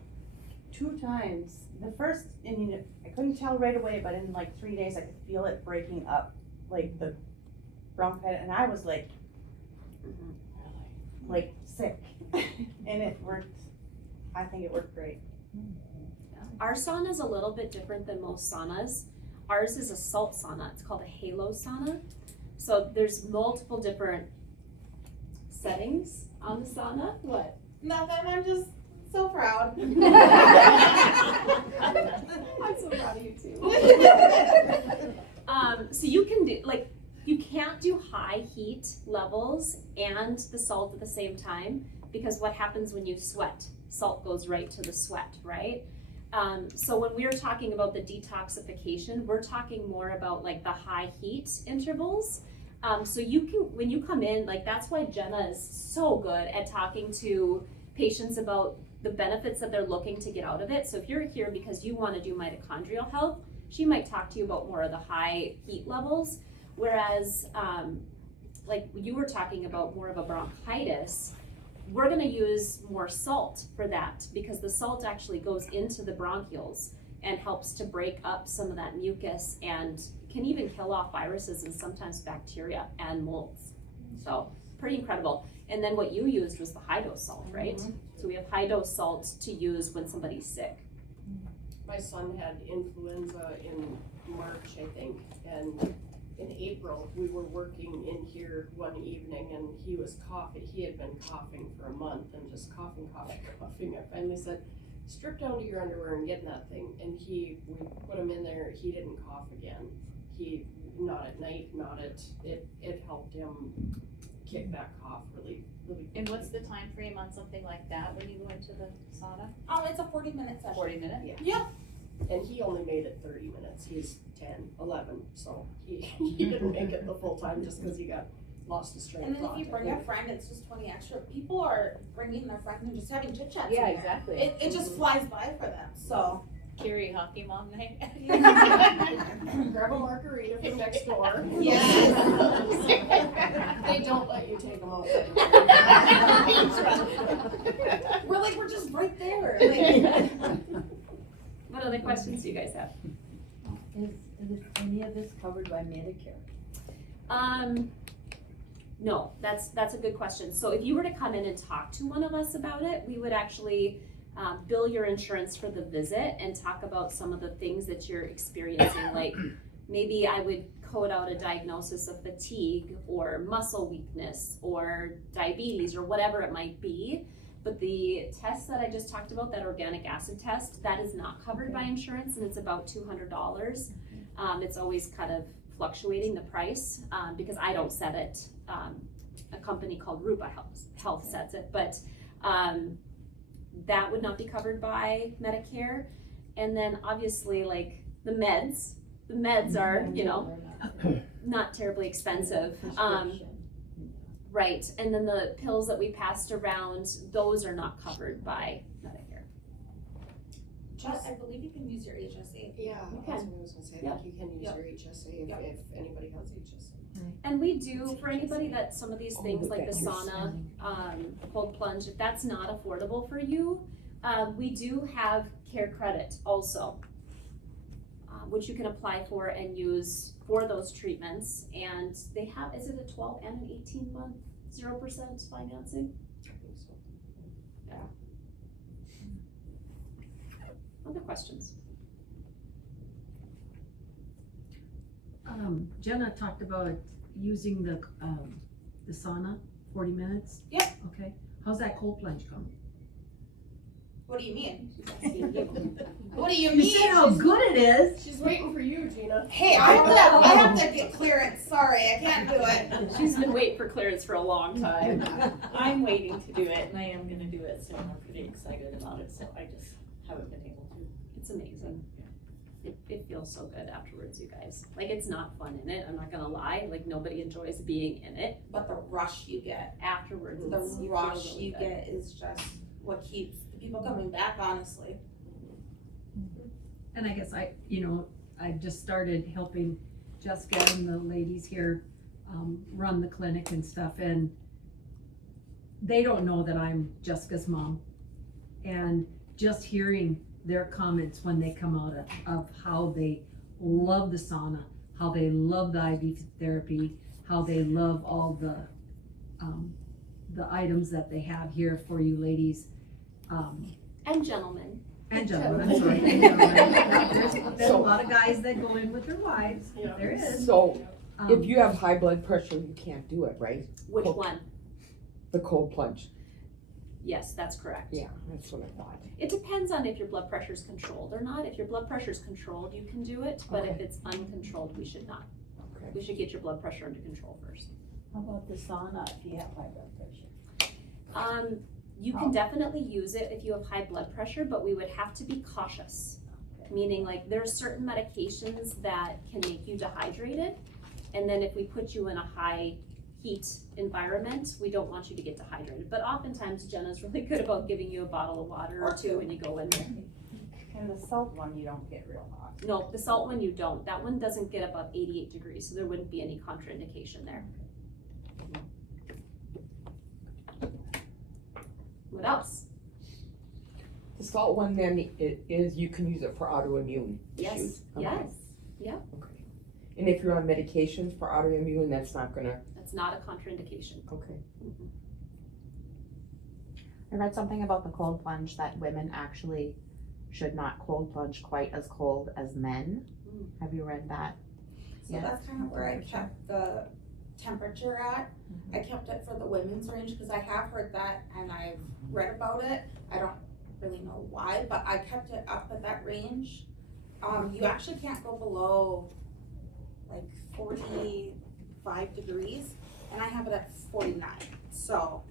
2 times. The first, and I couldn't tell right away, but in like 3 days I could feel it breaking up, like the bronchitis, and I was like sick. And it worked. I think it worked great. Our sauna is a little bit different than most saunas. Ours is a salt sauna. It's called a halo sauna. So there's multiple different settings on the sauna. What? Nothing, I'm just so proud. I'm so proud of you too. So you can do, like, you can't do high heat levels and the salt at the same time, because what happens when you sweat? Salt goes right to the sweat, right? So when we're talking about the detoxification, we're talking more about like the high heat intervals. So you can, when you come in, like that's why Jenna is so good at talking to patients about the benefits that they're looking to get out of it. So if you're here because you want to do mitochondrial health, she might talk to you about more of the high heat levels. Whereas, like you were talking about more of a bronchitis, we're going to use more salt for that because the salt actually goes into the bronchioles and helps to break up some of that mucus and can even kill off viruses and sometimes bacteria and molds. So pretty incredible. And then what you used was the high dose salt, right? Mm-hmm. So we have high dose salt to use when somebody's sick. My son had influenza in March, I think, and in April, we were working in here one evening and he was coughing. He had been coughing for a month and just coughing. I finally said, strip down to your underwear and get in that thing. And we put him in there. He didn't cough again. Not at night, it helped him kick that cough really, really quickly. And what's the time frame on something like that when you go into the sauna? It's a 40-minute session. 40 minutes? Yeah. Yep. And he only made it 30 minutes. He's 10, 11, so he didn't make it the full time just because he lost his train of And then thought. if you bring a friend, it's just 20 extra. People are bringing their friends and just having chit chats. Yeah, exactly. It just flies by for them. So Carry hockey mom night. Grab a margarita from next door. Yes. They don't let you take them out. we're just right there. What other questions do you guys have? Is any of this covered by Medicare? No, that's a good question. So if you were to come in and talk to one of us about it, we would actually bill your insurance for the visit and talk about some of the things that you're experiencing. Like maybe I would code out a diagnosis of fatigue or muscle weakness or diabetes or whatever it might be. But the test that I just talked about, that organic acid test, that is not covered by insurance and it's about $200. It's always kind of fluctuating the price because I don't set it. A company called Rupa Health sets it, but that would not be covered by Medicare. And then obviously like the meds are, not terribly expensive. Right, and then the pills that we passed around, those are not covered by Medicare. I believe you can use your HSA. Yeah, that's what I was gonna say. I Yep. think you can use your HSA if anybody has HSA. And we do, for anybody that some of these things like the sauna, cold plunge, if that's not affordable for you, we do have care credit also. which you can apply for and use for those treatments. And they have, is it a 12 and an 18-month 0% financing? Yeah. Other questions? Jenna talked about using the sauna, 40 minutes. Yep. Okay, how's that cold plunge coming? What do you mean? What do you You mean? said how good it is. She's waiting for you, Gina. Hey, I have to get clearance. Sorry, I can't do it. She's been waiting for clearance for a long time. I'm waiting to do it, and I am gonna do it soon. I'm pretty excited about it, so I just haven't been able to. It's amazing. It feels so good afterwards, you guys. Like, it's not fun in it, I'm not gonna lie. Like, nobody enjoys being in it. But the rush you get, Afterwards, the you feel rush really you good. get is just what keeps the people coming back, honestly. And I guess I just started helping Jessica and the ladies here run the clinic and stuff, and they don't know that I'm Jessica's mom. And just hearing their comments when they come out of how they love the sauna, how they love the IV therapy, how they love all the items that they have here for you ladies. And gentlemen. And gentlemen, I'm sorry. And gentlemen. There's a lot of guys that go in with their wives. Yeah. There is. So, Um, if you have high blood pressure, you can't do it, right? Which Cold- one? The cold plunge. Yes, that's correct. Yeah, that's what I thought. It depends on if your blood pressure is controlled or not. If your blood pressure is controlled, you can do it, but if Okay. it's uncontrolled, we should not. Okay. We should get your blood pressure under control first. How about the sauna if you have high blood pressure? You can definitely use it if you have high blood pressure, but we would have to be cautious. Meaning, like, there are certain medications that can make you dehydrated, and then if we put you in a high heat environment, we don't want you to get dehydrated. But oftentimes Jenna's really good about giving you a bottle of water or two when you go in there. And the salt one, you don't get real hot. No, the salt one you don't. That one doesn't get above 88 degrees, so there wouldn't be any contraindication there. What else? The salt one then is you can use it for autoimmune Yes, issues. Okay. yes. Okay. And if you're on medications for autoimmune, that's not gonna, That's not a contraindication. okay. I read something about the cold plunge that women actually should not cold plunge quite as cold as men. Have you read that? So Yeah. that's kind of where I kept the temperature at. I kept it for the women's range because I have heard that and I've read about it. I don't really know why, but I kept it up at that range. You actually can't go below like 45 degrees, and I have it at 49. So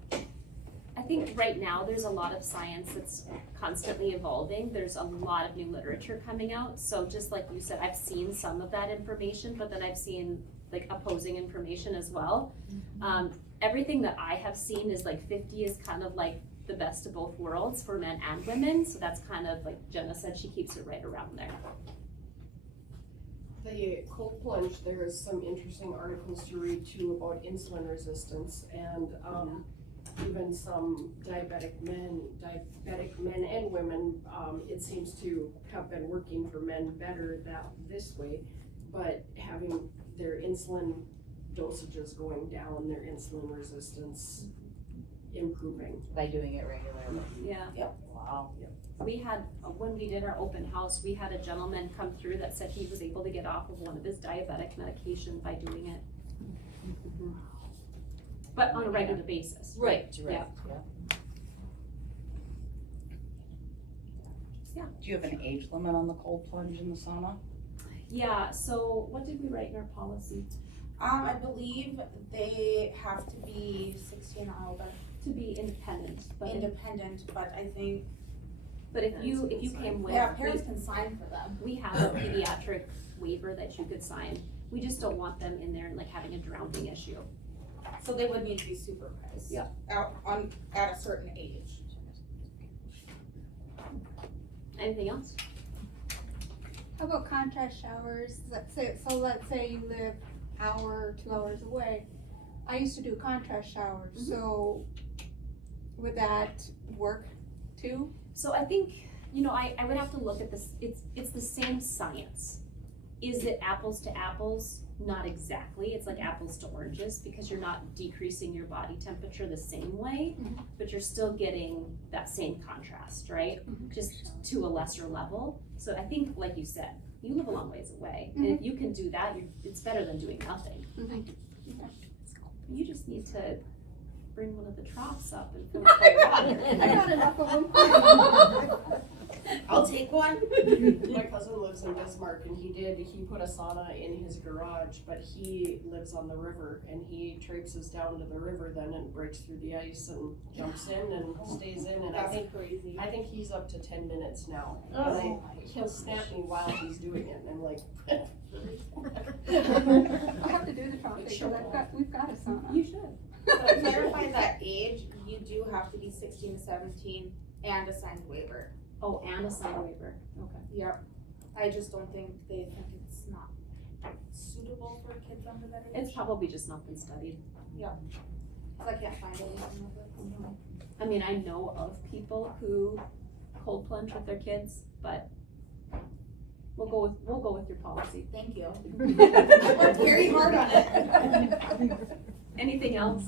I think right now there's a lot of science that's constantly evolving. There's a lot of new literature coming out. So just like you said, I've seen some of that information, but then I've seen like opposing information as well. Everything that I have seen is like 50 is kind of like the best of both worlds for men and women. So that's kind of like Jenna said, she keeps it right around there. The cold plunge, there is some interesting articles to read too about insulin resistance and even some diabetic men and women. It seems to have been working for men better this way, but having their insulin dosages going down, their insulin resistance improving. By doing it regularly. Yeah. Wow. We had, when we did our open house, we had a gentleman come through that said he was able to get off of one of his diabetic medication by doing it. But on a regular basis. Right. Yeah. Do you have an age limit on the cold plunge in the sauna? Yeah, so what did we write in our policy? I believe they have to be 16 or older. To be independent, but I think but if you came with, parents can sign for them. we have a pediatric waiver that you could sign. We just don't want them in there and like having a drowning issue. So they would need to be supervised. Yeah. At a certain age. Anything else? How about contrast showers? Let's say you live hour, 2 hours away. I used to do contrast showers, so would that work too? So I think, I would have to look at this, it's the same science. Is it apples to apples? Not exactly. It's like apples to oranges because you're not decreasing your body temperature the same way, but you're still getting that same contrast, right? Just to a lesser level. So I think, like you said, you live a long ways away, and if you can do that, it's better than doing nothing. You just need to bring one of the troughs up and fill it full of water. I got enough of them. I'll take one. My cousin lives in Bismarck and he put a sauna in his garage, but he lives on the river and he traipses down to the river then and breaks through the ice and jumps in and stays in, and I think he's up to 10 minutes now. And he'll snap me while he's doing it and I'm like I have to do the traffic because we've got a sauna. You should. So to clarify that age, you do have to be 16 to 17 and a signed waiver. Oh, and a sign waiver. Okay. Yep. I just don't think they think it's not suitable for kids under that age. It's probably just not been studied. Cause I can't find anything of it. I mean, I know of people who cold plunge with their kids, but we'll go with your policy. Thank you. I worked very hard on it. Anything else?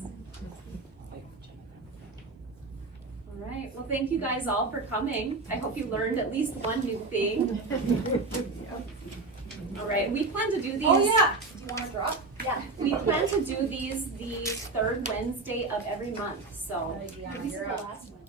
All right. Well, thank you guys all for coming. I hope you learned at least one new thing. All right. We plan to do these. Oh yeah. Do you want to drop? Yeah. We plan to do these the third Wednesday of every month. So Yeah, this is you're the up. last one.